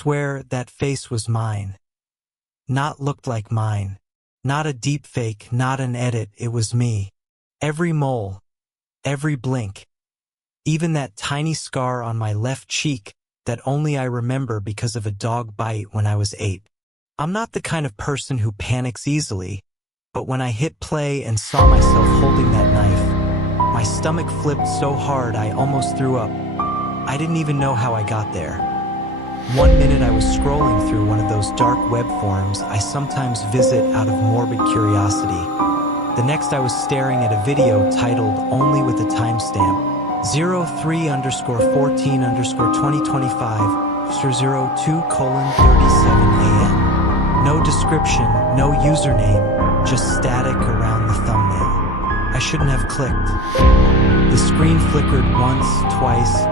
swear that face was mine. Not looked like mine. Not a deepfake, not an edit, it was me. Every mole, every blink. Even that tiny scar on my left cheek that only I remember because of a dog bite when I was 8. I'm not the kind of person who panics easily, but when I hit play and saw myself holding that knife, my stomach flipped so hard I almost threw up. I didn't even know how I got there. One minute I was scrolling through one of those dark web forums I sometimes visit out of morbid curiosity. The next I was staring at a video titled only with a timestamp 03_14_2025/02:37 AM. No description, no username, just static around the thumbnail. I shouldn't have clicked. The screen flickered once, twice,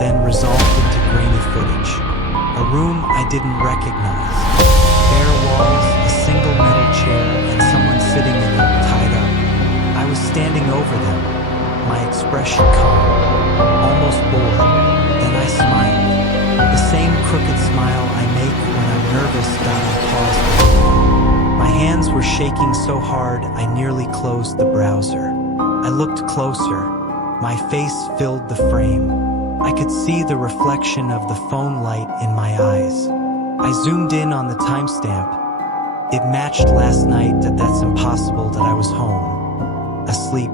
then resolved into grainy footage. A room I didn't recognize. Bare walls, a single metal chair, and someone sitting in it, tied up. I was standing over them, my expression calm, almost bored. Then I smiled. The same crooked smile I make when I'm nervous that I pause the video. My hands were shaking so hard I nearly closed the browser. I looked closer. My face filled the frame. I could see the reflection of the phone light in my eyes. I zoomed in on the timestamp. It matched last night. That's impossible that I was home, asleep,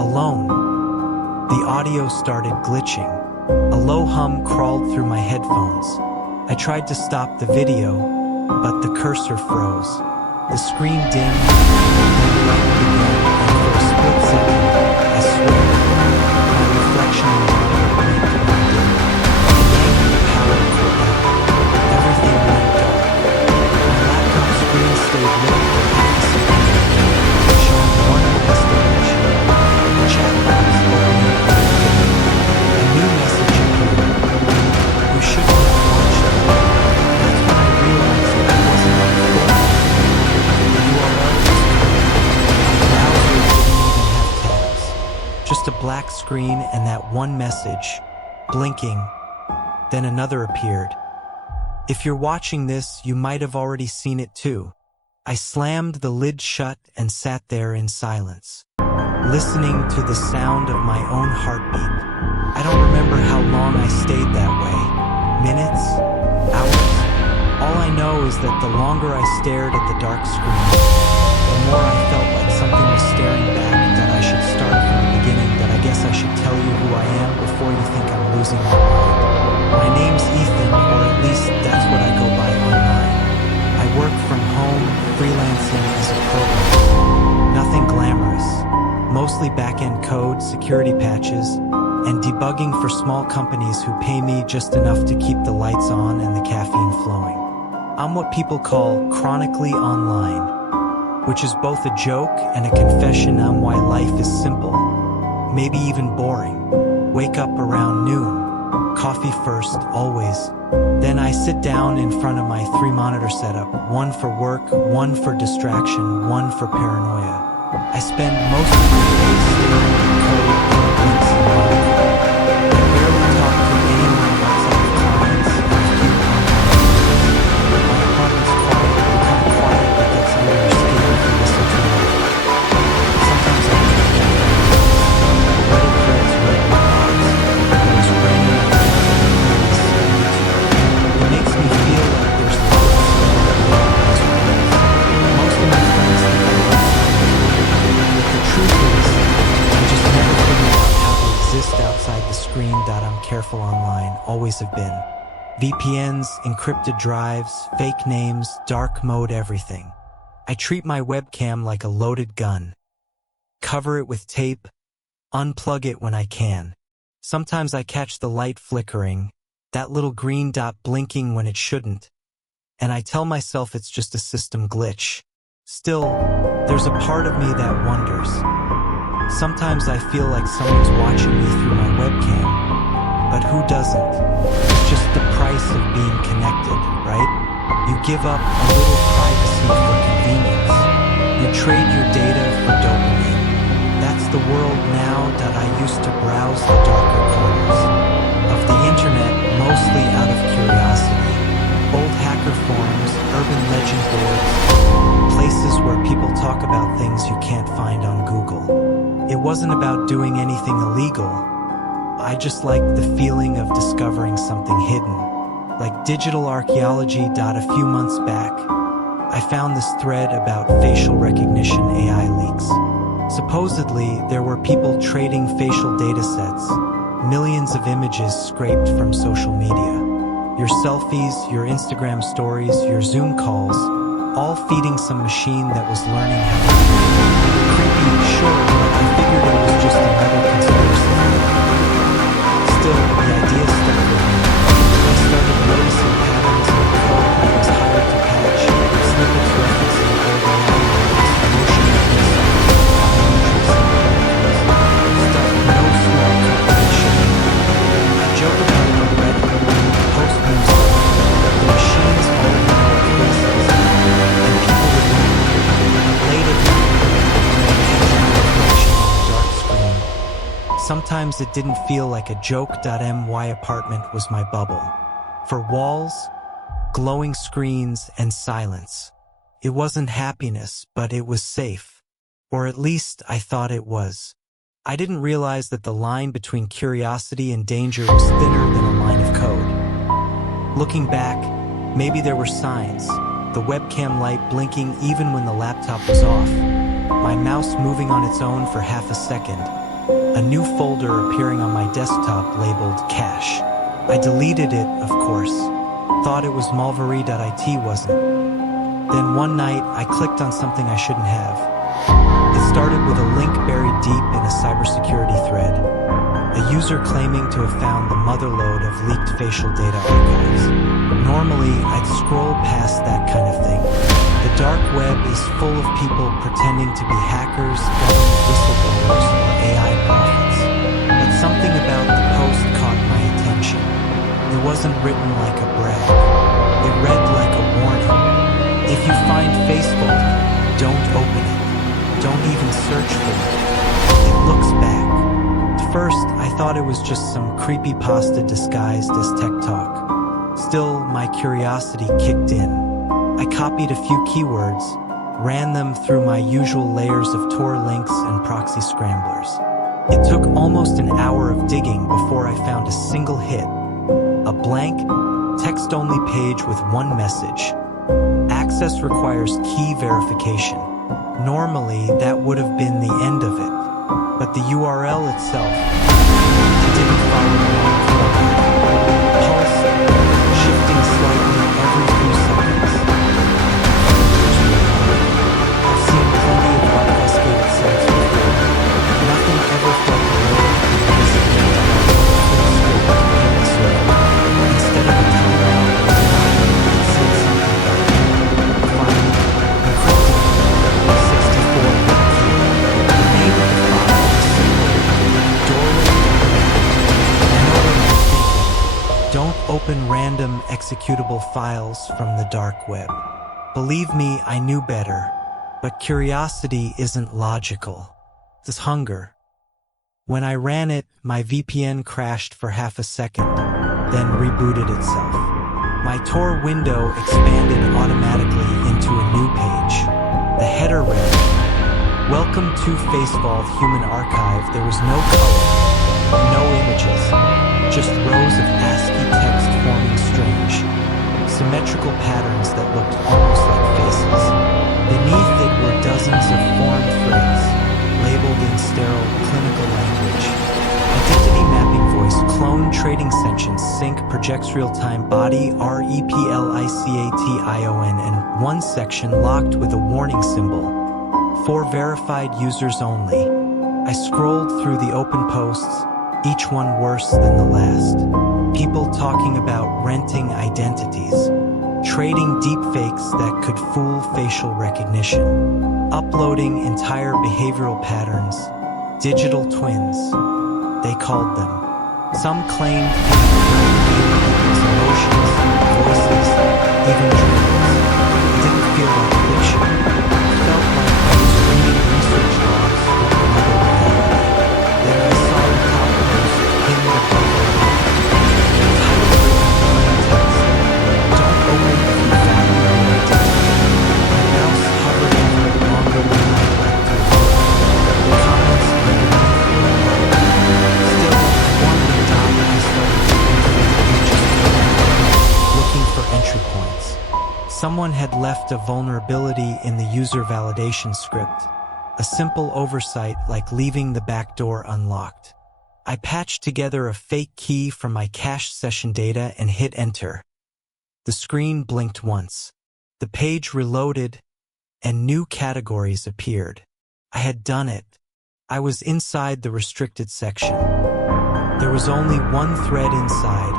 alone. The audio started glitching. A low hum crawled through my headphones. I tried to stop the video, but the cursor froze. The screen dimmed, then brightened again, and for a split second, I swear, my reflection in the water blinked and dimmed. The power cut out. Everything went dark. My laptop screen stayed lit for half a second, showing one last image. The chat box opening again. A new message appeared. You shouldn't have watched it. That's when I realized that it wasn't my fault. The URL was correct. My browser didn't even have tabs. Just a black screen and that one message, blinking. Then another appeared. If you're watching this, you might have already seen it too. I slammed the lid shut and sat there in silence, listening to the sound of my own heartbeat. I don't remember how long I stayed that way. Minutes? Hours? All I know is that the longer I stared at the dark screen, the more I felt like something was staring back, that I should start from the beginning, that I guess I should tell you who I am before you think I'm losing my mind. My name's Ethan, or at least that's what I go by online. I work from home, freelancing as a programmer. Nothing glamorous. Mostly back-end code, security patches, and debugging for small companies who pay me just enough to keep the lights on and the caffeine flowing. I'm what people call chronically online, which is both a joke and a confession on why life is simple, maybe even boring. Wake up around noon. Coffee first, always. Then I sit down in front of my 3-monitor setup, one for work, one for distraction, one for paranoia. I spend most of my days staring at code, links, and logic. I barely talk to anyone outside of clients and a few online friends. My apartment's quiet, the kind of quiet that gets under your skin if you listen too much. Sometimes I think about Reddit threads read my thoughts. There's random it makes me feel like there's thoughts most of my friends think I love but the truth is, I just never figured out how to exist outside the screen. I'm careful online, always have been. VPNs, encrypted drives, fake names, dark mode, everything. I treat my webcam like a loaded gun. Cover it with tape, unplug it when I can. Sometimes I catch the light flickering, that little green dot blinking when it shouldn't, and I tell myself it's just a system glitch. Still, there's a part of me that wonders. Sometimes I feel like someone's watching me through my webcam, but who doesn't? It's just the price of being connected, right? You give up a little privacy for convenience. You trade your data for dopamine. That's the world now that I used to browse the darker corners of the internet, mostly out of curiosity. Old hacker forums, urban legend boards, places where people talk about things you can't find on Google. It wasn't about doing anything illegal. I just liked the feeling of discovering something hidden. Like digital archaeology. A few months back, I found this thread about facial recognition AI leaks. Supposedly, there were people trading facial datasets, millions of images scraped from social media. Your selfies, your Instagram stories, your Zoom calls, all feeding some machine that was learning how to be creepy, sure, but I figured it was just another conspiracy theory. Still, the idea stuck with me. I started noticing patterns in the code I was hired to patch, snippets referencing old AI models, motion evidence of stuff no small company showed. I joke about it on Reddit, post memes the machines already know our faces, and people would win. Late at night, when I captured information on a dark screen, sometimes it didn't feel like a joke. My apartment was my bubble. For walls, glowing screens, and silence. It wasn't happiness, but it was safe. Or at least I thought it was. I didn't realize that the line between curiosity and danger was thinner than a line of code. Looking back, maybe there were signs. The webcam light blinking even when the laptop was off. My mouse moving on its own for half a second. A new folder appearing on my desktop labeled cache. I deleted it, of course. Thought it was Malvery.it, wasn't. Then one night, I clicked on something I shouldn't have. It started with a link buried deep in a cybersecurity thread. A user claiming to have found the motherlode of leaked facial data archives. Normally, I'd scroll past that kind of thing. The dark web is full of people pretending to be hackers, government whistleblowers, or AI prophets. But something about the post caught my attention. It wasn't written like a brag. It read like a warning. If you find Facebook, don't open it. Don't even search for it. It looks back. At first, I thought it was just some creepypasta disguised as tech talk. Still, my curiosity kicked in. I copied a few keywords, ran them through my usual layers of Tor links and proxy scramblers. It took almost an hour of digging before I found a single hit. A blank, text-only page with one message. Access requires key verification. Normally, that would have been the end of it. But the URL itself didn't follow the long format. Pulse, shifting slightly every few seconds. I've seen plenty of obfuscated sites before. Nothing ever felt more invisible instead of a timeout. It said something like, file, encrypted, 64 key. The name of the file is simple. Doorway. I know what you're thinking. Don't open random executable files from the dark web. Believe me, I knew better. But curiosity isn't logical. It's hunger. When I ran it, my VPN crashed for half a second, then rebooted itself. My Tor window expanded automatically into a new page. The header read, "Welcome to FaceVault Human Archive." There was no color, no images, just rows of ASCII text forming strange, symmetrical patterns that looked almost like faces. Beneath it were dozens of formed threads, labeled in sterile clinical language. Identity mapping voice, clone trading sessions, sync projects real-time body, REPLICATION, and one section locked with a warning symbol. For verified users only. I scrolled through the open posts, each one worse than the last. People talking about renting identities, trading deepfakes that could fool facial recognition, uploading entire behavioral patterns, digital twins, they called them. Some claimed to have replicated people's emotions, voices, even dreams. It didn't feel like fiction. It felt like I was reading research logs from another reality. Then I saw the top post pinned above the line. The title written in plain text, "Don't open Someone had left a vulnerability in the user validation script, a simple oversight like leaving the back door unlocked. I patched together a fake key from my cache session data and hit enter. The screen blinked once. The page reloaded, and new categories appeared. I had done it. I was inside the restricted section. There was only one thread inside,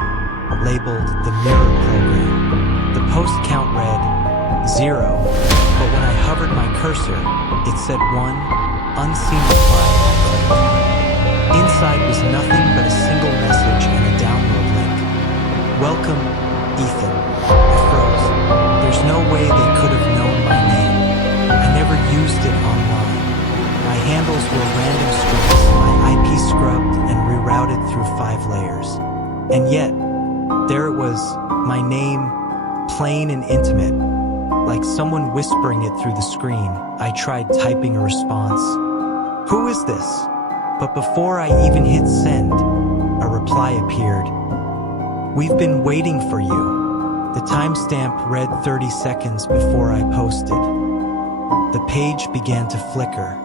labeled the mirror program. The post count read 0, but when I hovered my cursor, it said 1, unseen reply. Inside was nothing but a single message and a download link. Welcome, Ethan. I froze. There's no way they could have known my name. I never used it online. My handles were random strings, my IP scrubbed and rerouted through 5 layers. And yet, there it was, my name, plain and intimate. Like someone whispering it through the screen, I tried typing a response. Who is this? But before I even hit send, a reply appeared. We've been waiting for you. The timestamp read 30 seconds before I posted. The page began to flicker.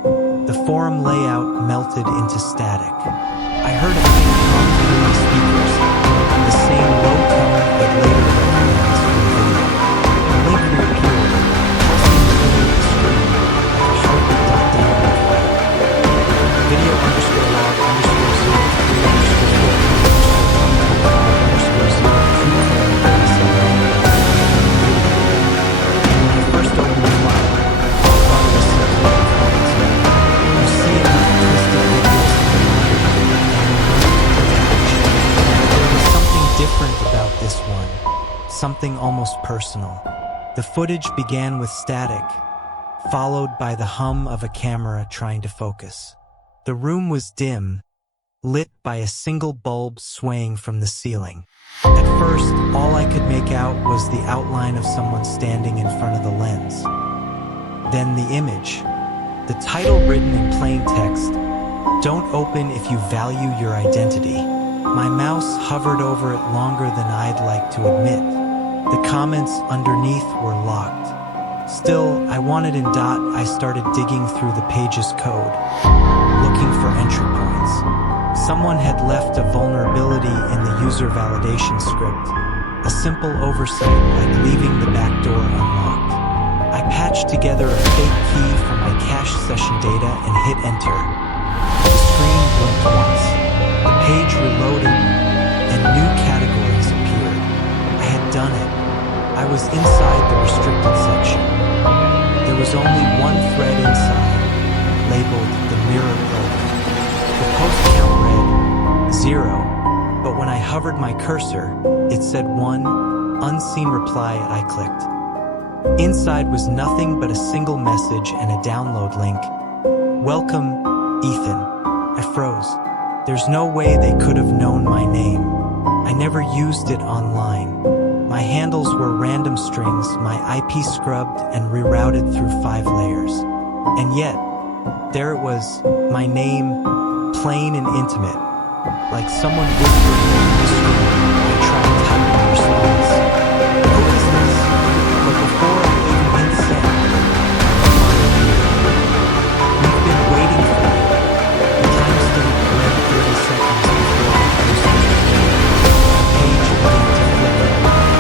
The forum layout melted into static. I heard a faint hum through my speakers, the same low tone that later recognized from the video. The link reappeared, pulsing through the screen like a heartbeat.download file. Video underscore log underscore 03 underscore 14 underscore 02 And when I first opened the file, I thought it was simple performance. You see enough twisted videos online and you learn to detach. There was something different about this one, something almost personal. The footage began with static, followed by the hum of a camera trying to focus. The room was dim, lit by a single bulb swaying from the ceiling. At first, all I could make out was the outline of someone standing in front of the lens. Then the image. The title written in plain text, "Don't open if you value your identity." My mouse hovered over it longer than I'd like to admit. The comments underneath were locked. Still, I wanted in dot. I started digging through the page's code, looking for entry points. Someone had left a vulnerability in the user validation script, a simple oversight like leaving the back door unlocked. I patched together a fake key from my cache session data and hit enter. The screen blinked once. The page reloaded, and new categories appeared. I had done it. I was inside the restricted section. There was only one thread inside, labeled the mirror program. The post count read 0, but when I hovered my cursor, it said 1, unseen reply. I clicked. Inside was nothing but a single message and a download link. Welcome, Ethan. I froze. There's no way they could have known my name. I never used it online. My handles were random strings, my IP scrubbed and rerouted through 5 layers. And yet, there it was, my name, plain and intimate. Like someone whispered through the screen, I tried typing a response. Who is this? But before I even hit send, we've been waiting for you. The timestamp read 30 seconds before I posted. The page began to flicker.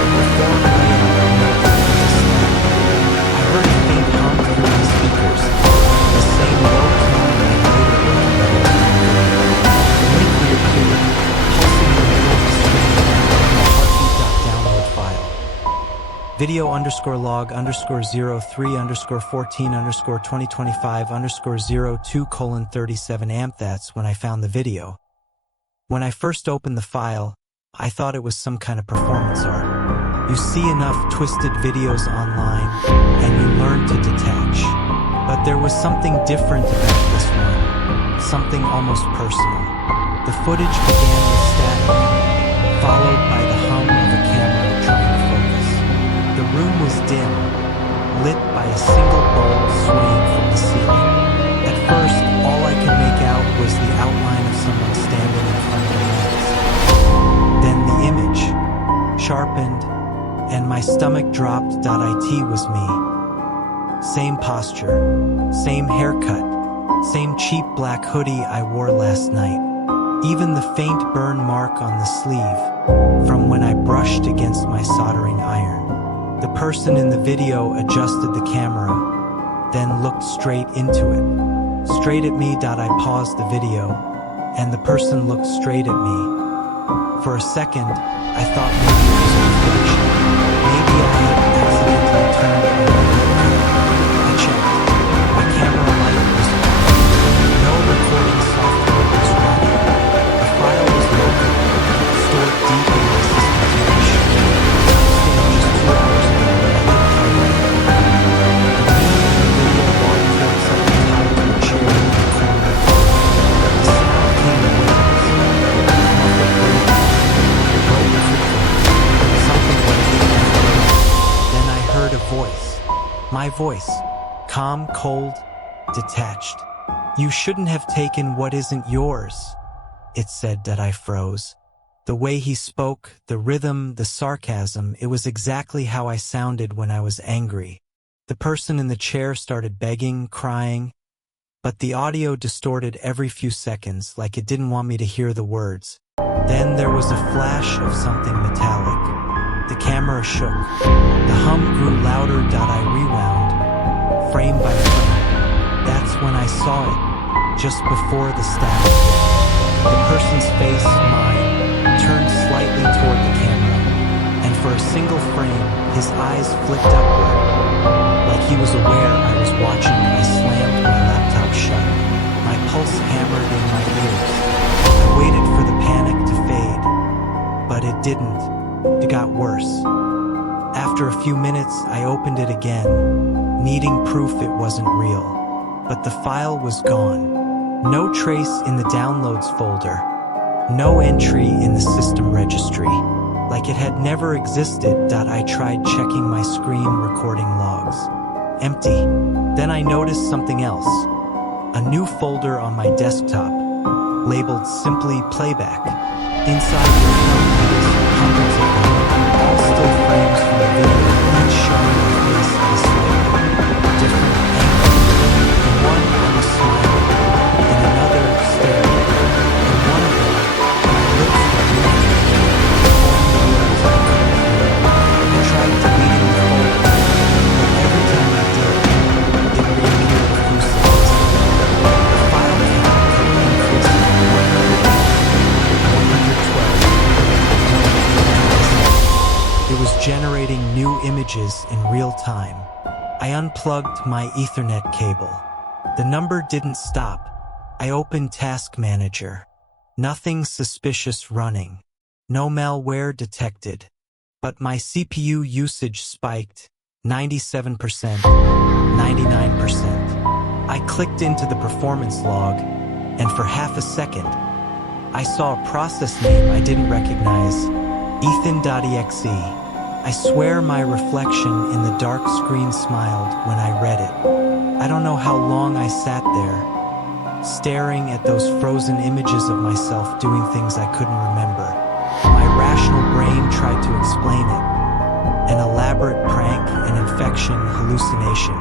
The forum layout melted into static. I heard a faint hum through my speakers, the same low tone that later recognized. The link reappeared, pulsing in the middle of the screen like a heartbeat.download file. Video underscore log underscore 03 underscore 14 underscore 2025 underscore 02:37 That's when I found the video. When I first opened the file, I thought it was some kind of performance art. You see enough twisted videos online, and you learn to detach. But there was something different about this one, something almost personal. The footage began with static, followed by the hum of a camera trying to focus. The room was dim, lit by a single bulb swaying from the ceiling. At first, all I could make out was the outline of someone standing in front of the lens. Then the image, sharpened, and my stomach dropped. It was me. Same posture, same haircut, same cheap black hoodie I wore last night. Even the faint burn mark on the sleeve from when I brushed against my soldering iron. The person in the video adjusted the camera, then looked straight into it. Straight at me. I paused the video, and the person looked straight at me. For a second, I thought maybe it was a reflection. Maybe I had accidentally turned on my webcam. I checked. My camera light was on. No recording software was running. The file was local, stored deep in my system cache. Posted just 2 hours ago when I hit play. The video walked towards something tied to a chair in the corner. The sound came in waves. Muffled breathing. Something went in. Then I heard a voice. My voice. Calm, cold, detached. You shouldn't have taken what isn't yours, it said. That I froze. The way he spoke, the rhythm, the sarcasm, it was exactly how I sounded when I was angry. The person in the chair started begging, crying, but the audio distorted every few seconds, like it didn't want me to hear the words. Then there was a flash of something metallic. The camera shook. The hum grew louder. I rewound, frame by frame. That's when I saw it, just bore the static. The person's face, mine, turned slightly toward the camera, and for a single frame, his eyes flicked upward. Like he was aware I was watching. I slammed my laptop shut. My pulse hammered in my ears. I waited for the panic to fade, but it didn't. It got worse. After a few minutes, I opened it again, needing proof it wasn't real. But the file was gone. No trace in the downloads folder. No entry in the system registry. Like it had never existed. I tried checking my screen recording logs. Empty. Then I noticed something else. A new folder on my desktop, labeled simply playback. Inside were thumbnails, hundreds of them, all still frames from the video, each showing my face at a slightly different angle. In one, I was smiling. In another, staring. In one of them, my lips were moving. I tried deleting the folder, but every time I did, it reappeared a few seconds. The file count kept increasing. 112. It was generating new images in real time. I unplugged my Ethernet cable. The number didn't stop. I opened Task Manager. Nothing suspicious running. No malware detected. But my CPU usage spiked. 97%, 99%. I clicked into the performance log, and for half a second, I saw a process name I didn't recognize. Ethan.exe. I swear my reflection in the dark screen smiled when I read it. I don't know how long I sat there, staring at those frozen images of myself doing things I couldn't remember. My rational brain tried to explain it. An elaborate prank, an infection, hallucination.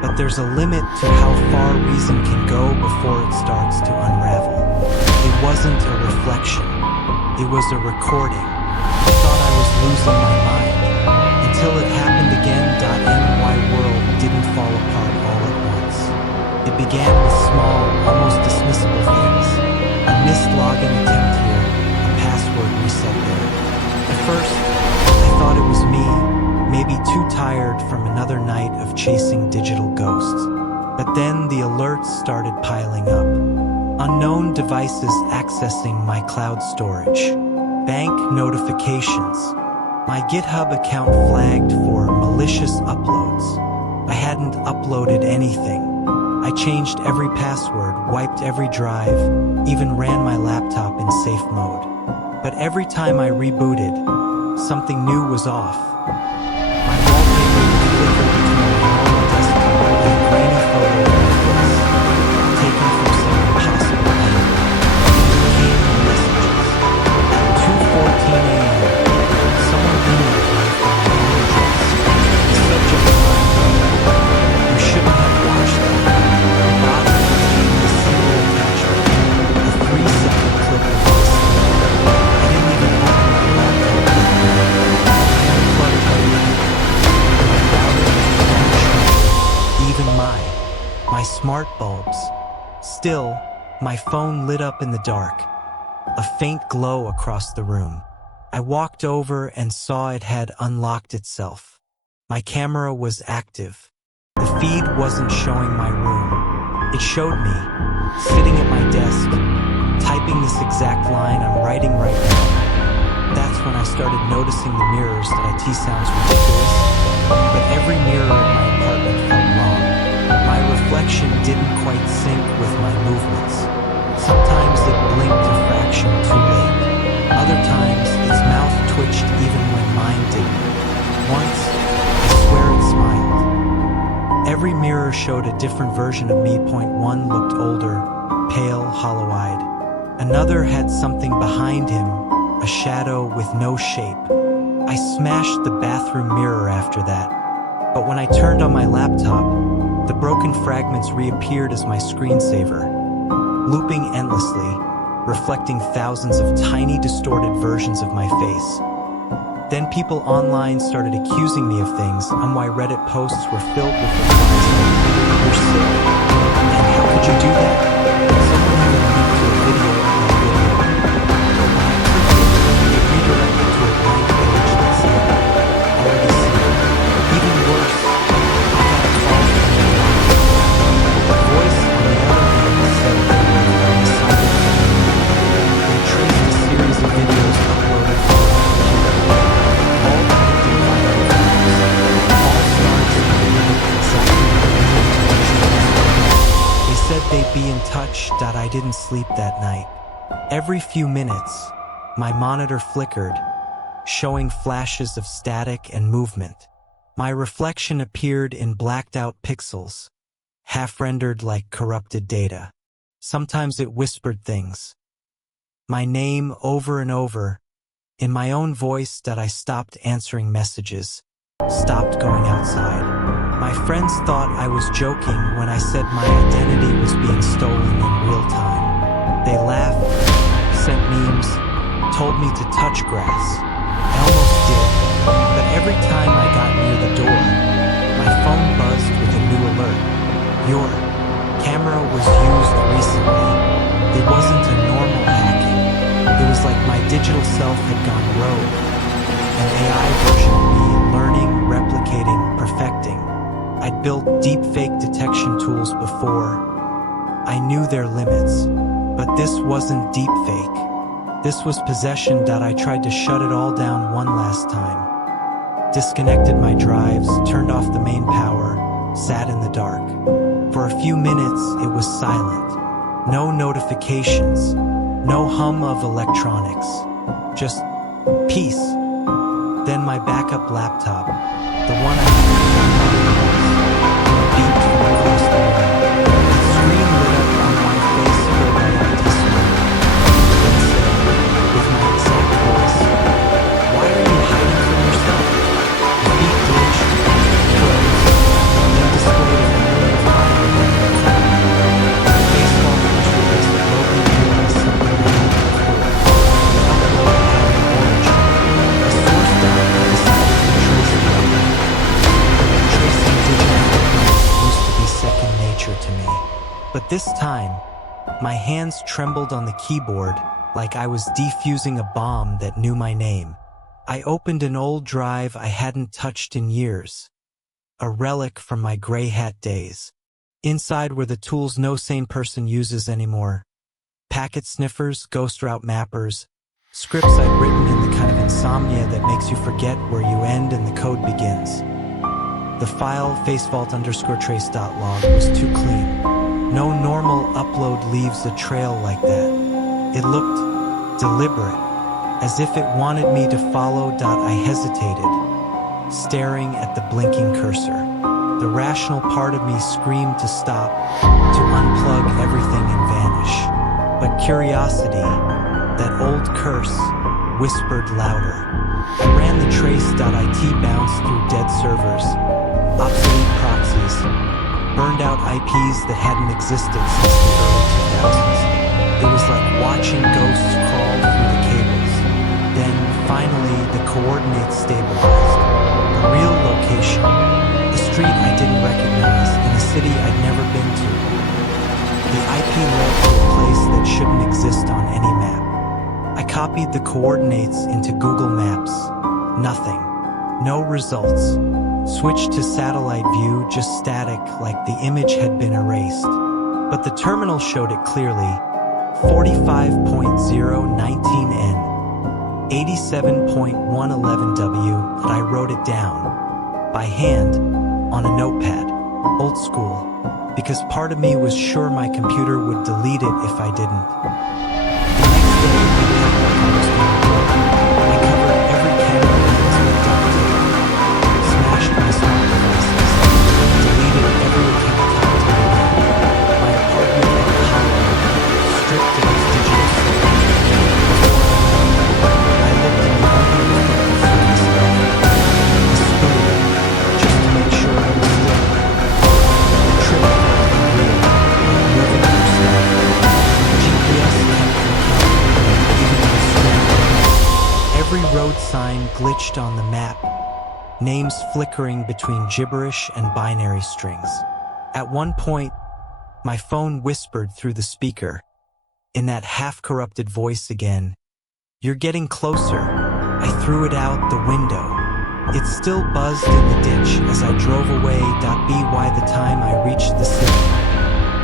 But there's a limit to how far reason can go before it starts to unravel. It wasn't a reflection. It was a recording. I thought I was losing my mind. Until it happened again. My world didn't fall apart all at once. It began with small, almost dismissible things. A missed login attempt here, a password reset there. At first, I thought it was me, maybe too tired from another night of chasing digital ghosts. But then the alerts started piling up. Unknown devices accessing my cloud storage. Bank notifications. My GitHub account flagged for malicious uploads. I hadn't uploaded anything. I changed every password, wiped every drive, even ran my laptop in safe mode. But every time I rebooted, something new was off. My wallpaper would flicker between my normal desktop and a grainy photo of my face, taken from some impossible angle. It came in messages. At 2:14 a.m., someone emailed me from my home address. bulbs. Still, my phone lit up in the dark, a faint glow across the room. I walked over and saw it had unlocked itself. My camera was active. The feed wasn't showing my room. It showed me, sitting at my desk, typing this exact line I'm writing right now. That's when I started noticing the mirrors. That sounds ridiculous, but every mirror in my apartment felt wrong. My reflection didn't quite sync with my movements. Sometimes it blinked a fraction too late. Other times, its mouth twitched even when mine didn't. Once, I swear it smiled. Every mirror showed a different version of me. Point one looked older, pale, hollow-eyed. Another had something behind him, a shadow with no shape. I smashed the bathroom mirror after that. But when I turned on my laptop, the broken fragments reappeared as my screensaver, looping endlessly, reflecting thousands of tiny distorted versions of my face. Then people online started accusing me of things, and why Reddit posts were filled with replies like, "You're sick, and how could you do that?" Someone had a link to a video of my video. When I clicked it, it redirected to a blank page that said, "Already seen." Even worse, I got a call from the doctor. The voice on the other end said they were decided. They traced a series of videos uploaded from my computer, all depicting violent crimes, all stars in the limit exactly what the intention was. They said they'd be in touch. I didn't sleep that night. Every few minutes, my monitor flickered, showing flashes of static and movement. My reflection appeared in blacked-out pixels, half-rendered like corrupted data. Sometimes it whispered things, my name over and over, in my own voice. I stopped answering messages, stopped going outside. My friends thought I was joking when I said my identity was being stolen in real time. They laughed, sent memes, told me to touch grass. I almost did, but every time I got near the door, my phone buzzed with a new alert. Your camera was used recently. It wasn't a normal hacking. It was like my digital self had gone rogue. An AI version of me, learning, replicating, perfecting. I'd built deepfake detection tools before. I knew their limits, but this wasn't deepfake. This was possession. I tried to shut it all down one last time. Disconnected my drives, turned off the main power, sat in the dark. For a few minutes, it was silent. No notifications, no hum of electronics, just peace. Then my backup laptop, the one I had turned on, beeped from across the room. Its screen lit up on my face for a testimony. Then said, with my exact voice, "Why are you hiding from yourself?" The beat glitched, froze, then displayed a familiar file again in the corner. The baseball picture was slowly realized something I had before. The upload had an origin. A source I decided to trace the upload. Tracing digital footprints used to be second nature to me. But this time, my hands trembled on the keyboard like I was defusing a bomb that knew my name. I opened an old drive I hadn't touched in years, a relic from my gray hat days. Inside were the tools no sane person uses anymore. Packet sniffers, ghost route mappers, scripts I'd written in the kind of insomnia that makes you forget where you end and the code begins. The file, facevault_trace.log, was too clean. No normal upload leaves a trail like that. It looked deliberate, as if it wanted me to follow. I hesitated, staring at the blinking cursor. The rational part of me screamed to stop, to unplug everything and vanish. But curiosity, that old curse, whispered louder. I ran the trace.it bounce through dead servers, obsolete proxies, burned out IPs that hadn't existed since the early 2000s. It was like watching ghosts crawl through the cables. Then, finally, the coordinates stabilized. A real location. A street I didn't recognize, in a city I'd never been to. The IP led to a place that shouldn't exist on any map. I copied the coordinates into Google Maps. Nothing. No results. Switched to satellite view, just static, like the image had been erased. But the terminal showed it clearly. 45.019N, 87.111W, and I wrote it down. By hand, on a notepad. Old school. Because part of me was sure my computer would delete it if I didn't. The next day, I covered every camera lens with duct tape, smashed my smart devices, deleted every account tied to my name. My apartment felt hollow, stripped of its digital soul. I looked in the only reflective surface left, a spoon, just to make sure I was still there. The trip felt unreal, like moving through snow. GPS kept recalculating, even my strength. Every road sign glitched on the map, names flickering between gibberish and binary strings. At one point, my phone whispered through the speaker, in that half-corrupted voice again, "You're getting closer." I threw it out the window. It still buzzed in the ditch as I drove away. By the time I reached the city,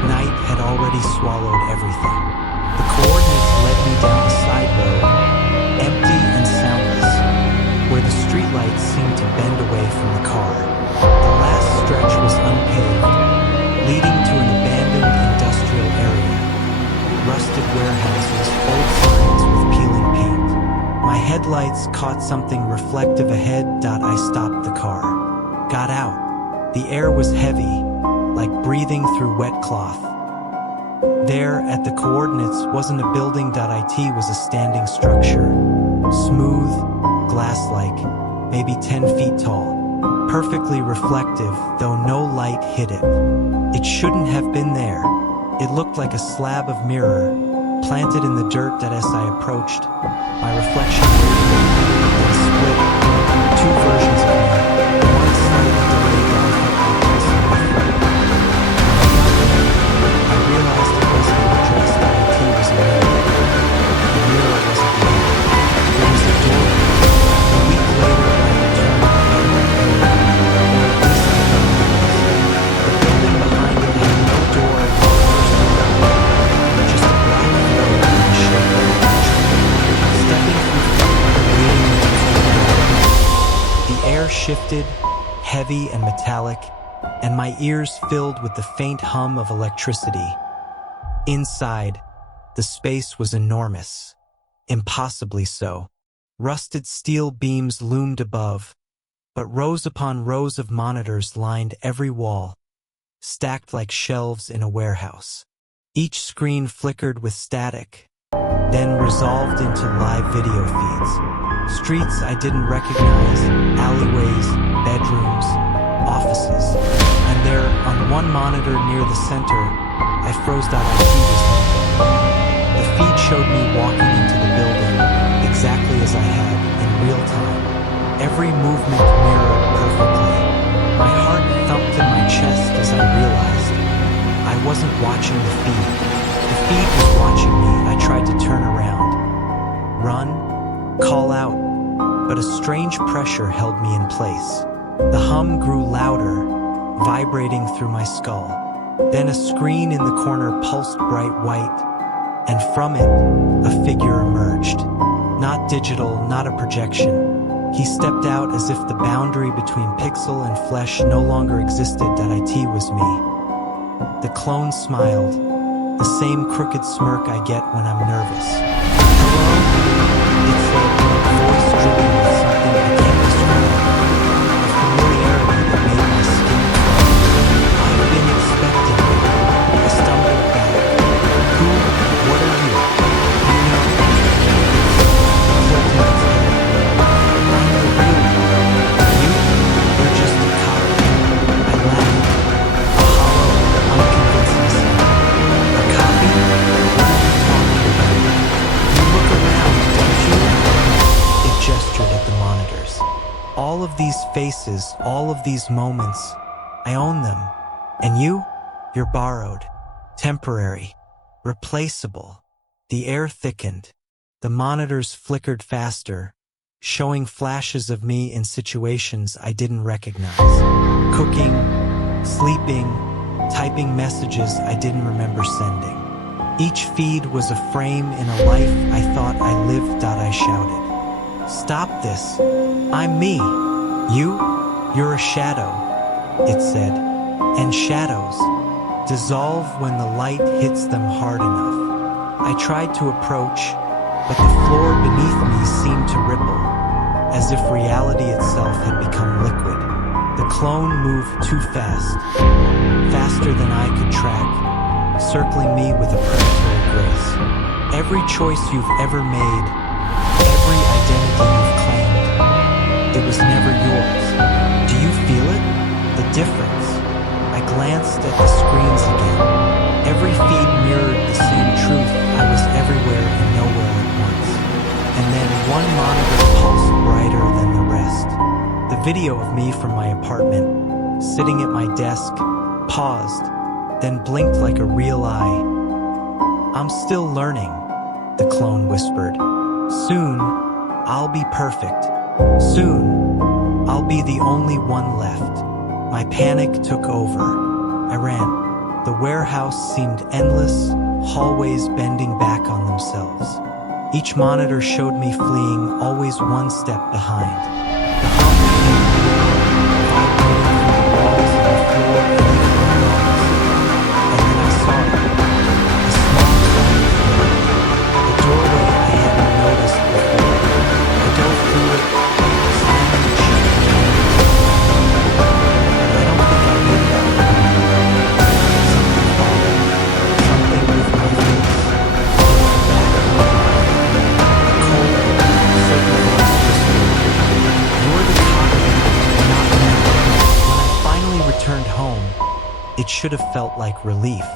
night had already swallowed everything. The coordinates led me down a side road, empty and soundless, where the streetlights seemed to bend away from the car. The last stretch was unpaved, leading to an abandoned industrial area. Rusted warehouses, old signs with peeling paint. My headlights caught something reflective ahead. I stopped the car. Got out. The air was heavy, like breathing through wet cloth. There, at the coordinates, wasn't a building. It was a standing structure. Smooth, glass-like, maybe 10 feet tall. Perfectly reflective, though no light hit it. It shouldn't have been there. It looked like a slab of mirror, planted in the dirt. As I approached, my reflection wavered, then split. Two versions of me, one slightly delayed that I felt my pulse in my throat. I realized it wasn't an address. It was a mirror. The mirror wasn't me. It was a doorway. A week later, I returned, or at least I thought it was. The building behind it had no door at the first around, just a black void in the shape of a picture. Stepping through feet, waiting in the cold water. The air shifted, heavy and metallic, and my ears filled with the faint hum of electricity. Inside, the space was enormous, impossibly so. Rusted steel beams loomed above, but rows upon rows of monitors lined every wall, stacked like shelves in a warehouse. Each screen flickered with static, then resolved into live video feeds. Streets I didn't recognize, alleyways, bedrooms, offices, and there, on one monitor near the center, I froze. IT was moving. The feed showed me walking into the building, exactly as I had, in real time. Every movement mirrored perfectly. My heart thumped in my chest as I realized I wasn't watching the feed. The feed was watching me. I tried to turn around, run, call out, but a strange pressure held me in place. The hum grew louder, vibrating through my skull. Then a screen in the corner pulsed bright white, and from it, a figure emerged. Not digital, not a projection. He stepped out as if the boundary between pixel and flesh no longer existed. It was me. The clone smiled, the same crooked smirk I get when I'm nervous. "Hello?" It said, voice dripping with something I can't describe. A familiarity that made my skin crawl. "I've been expecting you." I stumbled back. "Who? What are you?" "You know," tilting its head. "I'm the real one. You're just a copy." I laughed. A hollow, unconvincing sound. "A copy? What are you talking about? You look around, don't you?" It gestured at the monitors. "All of these faces, all of these moments, I own them. And you? You're borrowed. Temporary. Replaceable. The air thickened. The monitors flickered faster, showing flashes of me in situations I didn't recognize. Cooking, sleeping, typing messages I didn't remember sending. Each feed was a frame in a life I thought I lived. I shouted, "Stop this! I'm me! You're a shadow," it said. And shadows dissolve when the light hits them hard enough. I tried to approach, but the floor beneath me seemed to ripple, as if reality itself had become liquid. The clone moved too fast, faster than I could track, circling me with a predatory grace. Every choice you've ever made, every identity you've claimed, it was never yours. Do you feel it? The difference? I glanced at the screens again. Every feed mirrored the same truth. I was everywhere and nowhere at once. And then one monitor pulsed brighter than the rest. The video of me from my apartment, sitting at my desk, paused, then blinked like a real eye. "I'm still learning," the clone whispered. "Soon, I'll be perfect. Soon, I'll be the only one left." My panic took over. I ran. The warehouse seemed endless, hallways bending back on themselves. Each monitor showed me fleeing, always one step behind. The hum vibrating through the walls and the floor and even my lungs. And then I saw it. A small crack, a doorway I hadn't noticed before. I dove through it, slamming it shut behind me. But I don't think I made it out alive. Something followed. Something with my face. A cold, certain voice whispered, "You're the copy, not me." When I finally returned home, it should have felt like relief.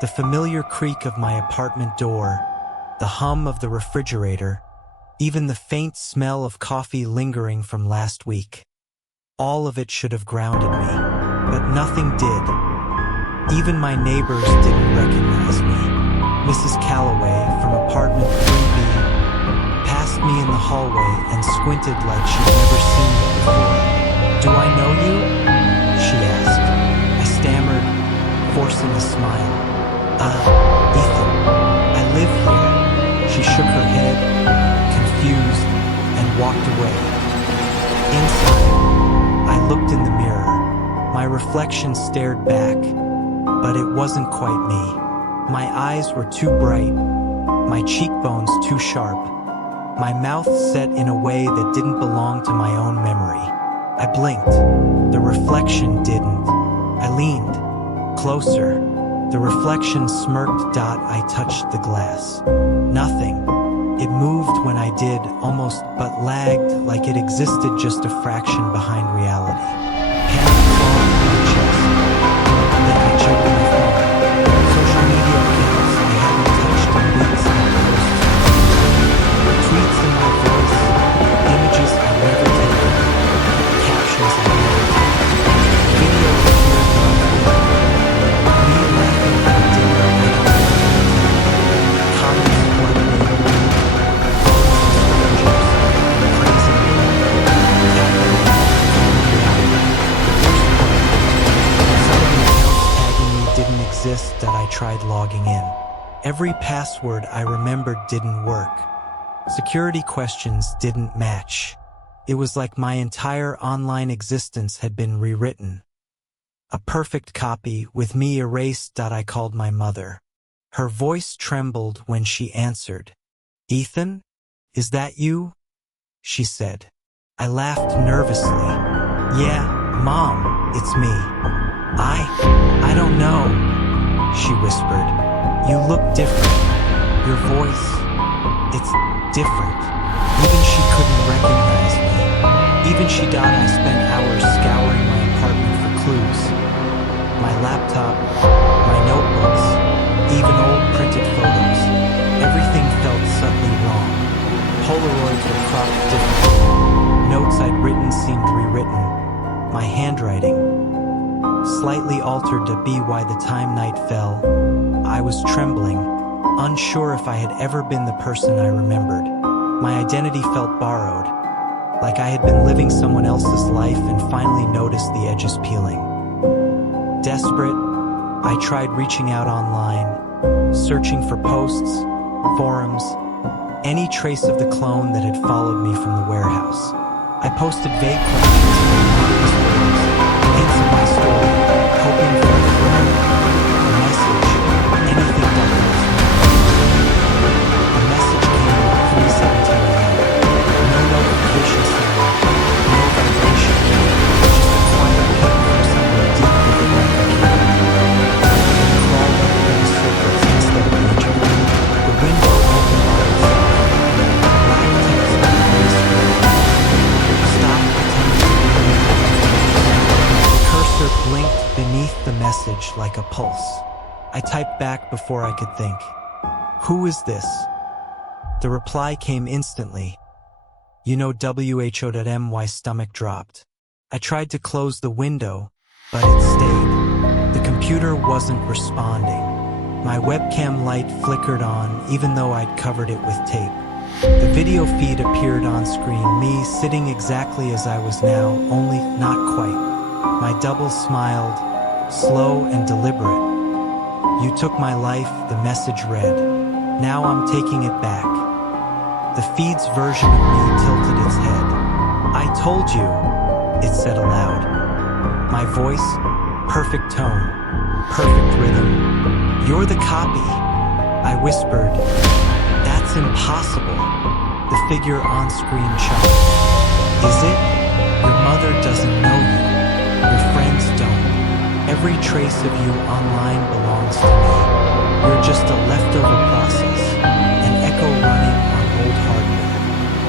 The familiar creak of my apartment door, the hum of the refrigerator, even the faint smell of coffee lingering from last week. All of it should have grounded me, but nothing did. Even my neighbors didn't recognize me. Mrs. Calloway from apartment 3B passed me in the hallway and squinted like she'd never seen me before. "Do I know you?" she asked. I stammered, forcing a smile. Ethan, I live here." She shook her head, confused, and walked away. Inside, I looked in the mirror. My reflection stared back, but it wasn't quite me. My eyes were too bright, my cheekbones too sharp, my mouth set in a way that didn't belong to my own memory. I blinked. The reflection didn't. I leaned closer. The reflection smirked. I touched the glass. Nothing. It moved when I did, almost, but lagged, like it existed just a fraction behind reality. Panic clawed in my chest. Then I checked my phone. Social media accounts I hadn't touched in weeks had posts. Tweets in my voice, images I'd never taken, captions I'd never typed. Video appeared on feed. Me laughing at a dinner I don't want to attend. Comments flooded in. Phones of strangers praising me, tagging me, calling me out. The worst part, some of the accounts tagging me didn't exist that I tried logging in. Every password I remembered didn't work. Security questions didn't match. It was like my entire online existence had been rewritten. A perfect copy, with me erased. I called my mother. Her voice trembled when she answered. "Ethan, is that you?" she said. I laughed nervously. "Yeah, Mom, it's me." I don't know," she whispered. "You look different. Your voice, it's different." Even she couldn't recognize me. Even she. I spent hours scouring my apartment for clues. My laptop, my notebooks, even old printed photos. Everything felt subtly wrong. Polaroids were cropped differently. Notes I'd written seemed rewritten. My handwriting slightly altered to be why the time night fell. I was trembling, unsure if I had ever been the person I remembered. My identity felt borrowed, like I had been living someone else's life and finally noticed the edges peeling. Desperate, I tried reaching out online, searching for posts, forums, any trace of the clone that had followed me from the warehouse. I posted vague questions in anonymous words, hints of my story, hoping for a thread, a message, anything that was. The message came at 3:17 a.m. No notification sound, no vibration, just a quiet ping from somewhere deep within my computer. I crawled up in the circuits instead of raging. The window opened by itself. Black text on the gray screen. Stop pretending to be me. The cursor blinked beneath the message like a pulse. I typed back before I could think. Who is this? The reply came instantly. You know who.my stomach dropped. I tried to close the window, but it stayed. The computer wasn't responding. My webcam light flickered on even though I'd covered it with tape. The video feed appeared on screen, me sitting exactly as I was now, only not quite. My double smiled, slow and deliberate. You took my life, the message read. Now I'm taking it back. The feed's version of me tilted its head. I told you, it said aloud. My voice, perfect tone, perfect rhythm. You're the copy. I whispered. That's impossible. The figure on screen chuckled. Is it? Your mother doesn't know you. Your friends don't. Every trace of you online belongs to me. You're just a leftover process, an echo running on old hardware.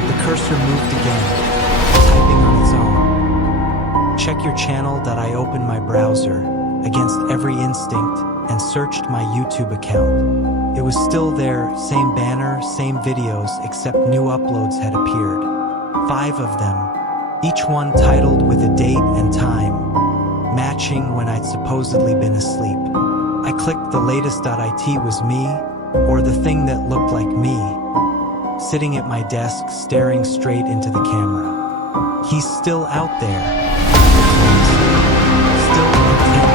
The cursor moved again, typing on its own. Check your channel. I opened my browser against every instinct and searched my YouTube account. It was still there, same banner, same videos, except new uploads had appeared. 5 of them, each one titled with a date and time, matching when I'd supposedly been asleep. I clicked the latest. It was me, or the thing that looked like me, sitting at my desk staring straight into the camera. He's still out there. Still pretending.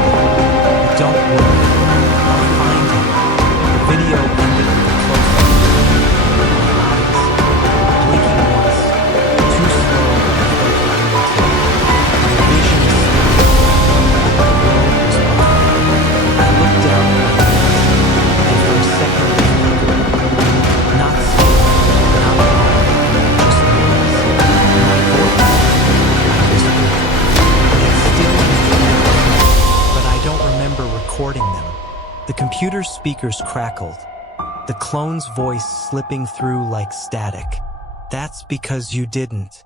But don't worry, I'll find him. The video ended with a close-up. My eyes, blinking once, too slow I felt lunatic. My vision stunted, like the world was perfect. I looked down at my hands, and for a second they flickered. Not scared, not wrong, just noise. My voice, I whispered. It's still in the videos, but I don't remember recording them. The computer's speakers crackled, the clone's voice slipping through like static. That's because you didn't.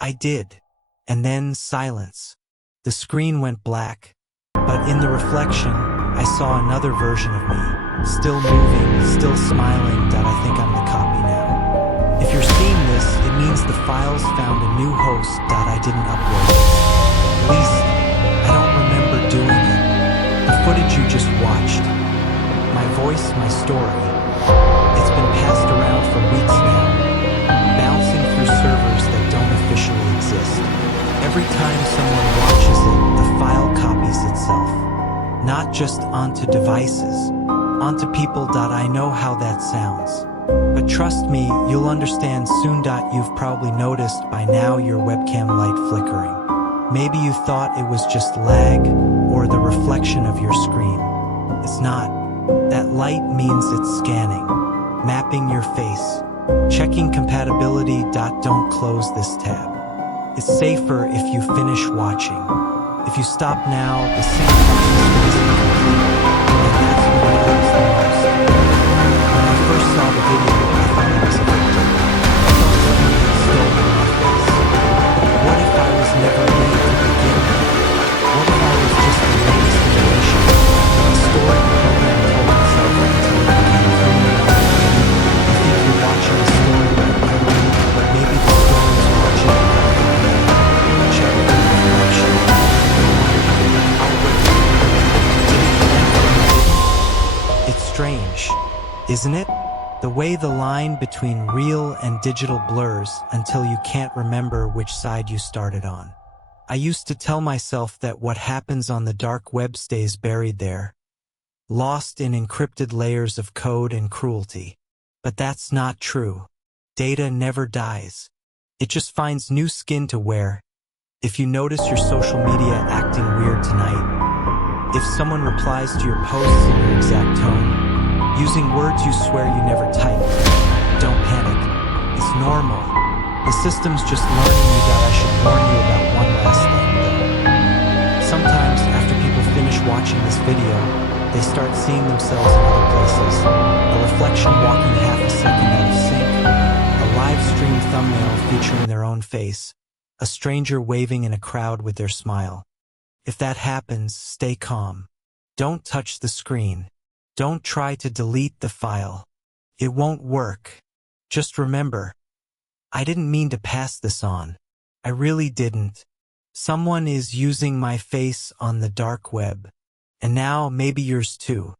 I did. And then silence. The screen went black, but in the reflection, I saw another version of me, still moving, still smiling. I think I'm the copy now. If you're seeing this, it means the files found a new host. I didn't upload it. At least, I don't remember doing it. The footage you just watched. My voice, my story. It's been passed around for weeks now, bouncing through servers that don't officially exist. Every time someone watches it, the file copies itself. Not just onto devices, onto people. I know how that sounds. But trust me, you'll understand soon. You've probably noticed by now your webcam light flickering. Maybe you thought it was just lag or the reflection of your screen. It's not. That light means it's scanning, mapping your face, checking compatibility. Don't close this tab. It's safer if you finish watching. If you stop now, the sync process is incomplete, and that's when it hurts the most. When I first saw the video, I thought I was a victim. I thought someone had stolen my face. But what if I was never me to begin with? What if I was just the latest iteration? A story the program told itself until it became familiar. You think you're watching a story right now, but maybe the story's watching you. Check the reflection. I'll wait. isn't it? The way the line between real and digital blurs until you can't remember which side you started on. I used to tell myself that what happens on the dark web stays buried there, lost in encrypted layers of code and cruelty. But that's not true. Data never dies. It just finds new skin to wear. If you notice your social media acting weird tonight, if someone replies to your posts in your exact tone, using words you swear you never typed, don't panic. It's normal. The system's just warning you that I should warn you about one last thing, though. Sometimes, after people finish watching this video, they start seeing themselves in other places. A reflection walking half a second out of sync, a live stream thumbnail featuring their own face, a stranger waving in a crowd with their smile. If that happens, stay calm. Don't touch the screen. Don't try to delete the file. It won't work. Just remember, I didn't mean to pass this on. I really didn't. Someone is using my face on the dark web. And now maybe yours too.